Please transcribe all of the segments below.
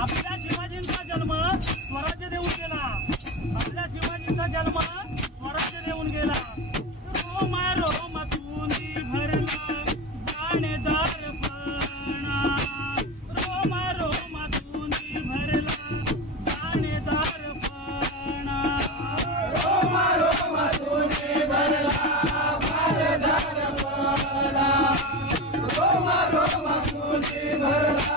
आपल्या शिवाजींचा जन्म स्वराज्य देऊन गेला. आपल्या शिवाजींचा जन्म स्वराज्य देऊन गेला. रोमातून भरला दाणेदारपणा. रोमातून भरला दाणेदारपणा. रोमातून भरला दाणेदारपणा. रोमातून भरला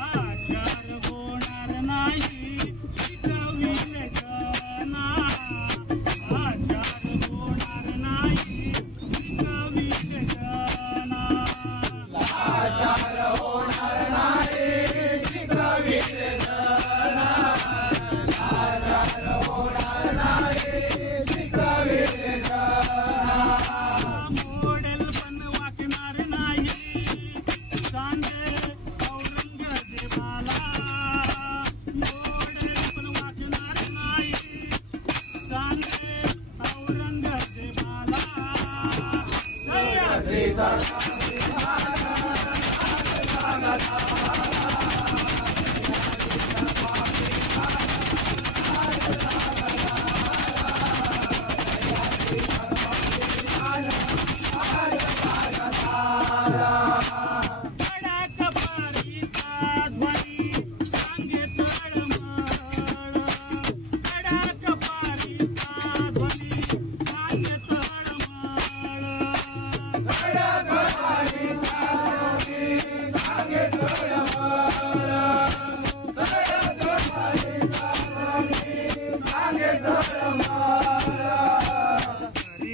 लाचार होणार नाही शिकविल जना. लाचार होणार नाही शिकविल जना. लाचार होणार नाही शिकविल जना. लाचार होणार नाही शिकविल जना. मॉडेल पण वाकणार नाही सांगे औरंगजेबाला. मॉडेल पण वाकणार नाही सांगे औरंगजेबाला. सह्याद्रीचा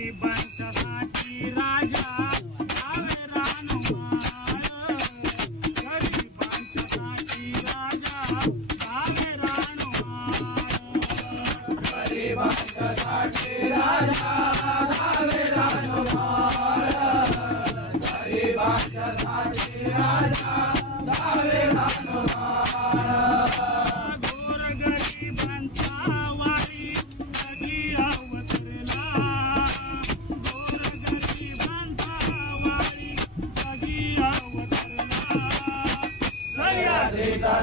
गरिबांच्यासाठी राजा धावे रानमाळ. गरिबांच्यासाठी राजा धावे रानमाळ. गरिबांच्यासाठी राजा धावे रानमाळ. गरिबांच्यासाठी राजा धावे रानमाळ. गोरगरिबांचा वारी कधी अवतरला. गोरगरिबांचा वारी कधी अवतरला. सह्याद्रीचा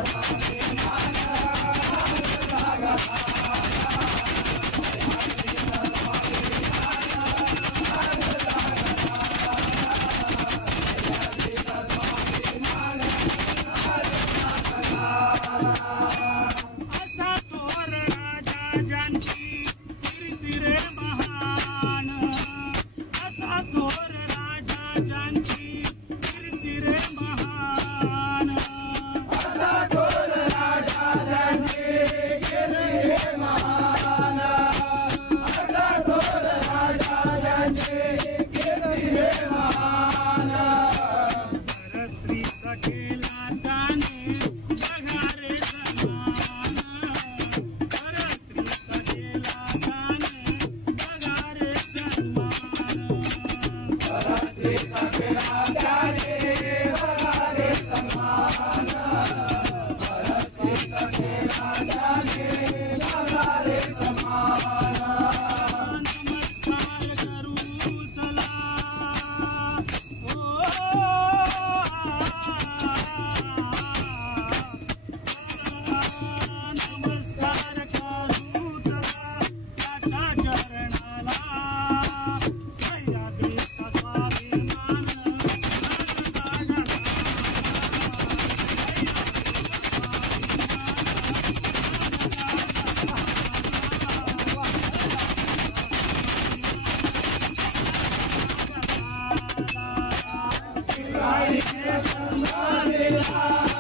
असा थोर राजा ज्यांची कीर्ती रे महान. असा थोर राजा ज्यांची कीर्ती रे महान. असा थोर राजा ज्यांची कीर्ती रे महान. असा थोर राजा ज्यांची कीर्ती रे महान. परस्त्रीचा केला त्याने बघा रे सन्मान. परस्त्रीचा केला त्याने बघा रे सन्मान. परस्त्रीचा केला त्याने बघा रे सन्मान. परस्त्रीचा केला त्याने बघा रे सन्मान. नमस्कार करू चला. नमस्कार करू चला त्याच्या चरणाला. सह्याद्रीचा स्वाभिमान शिवाजीने सन्मान दिला.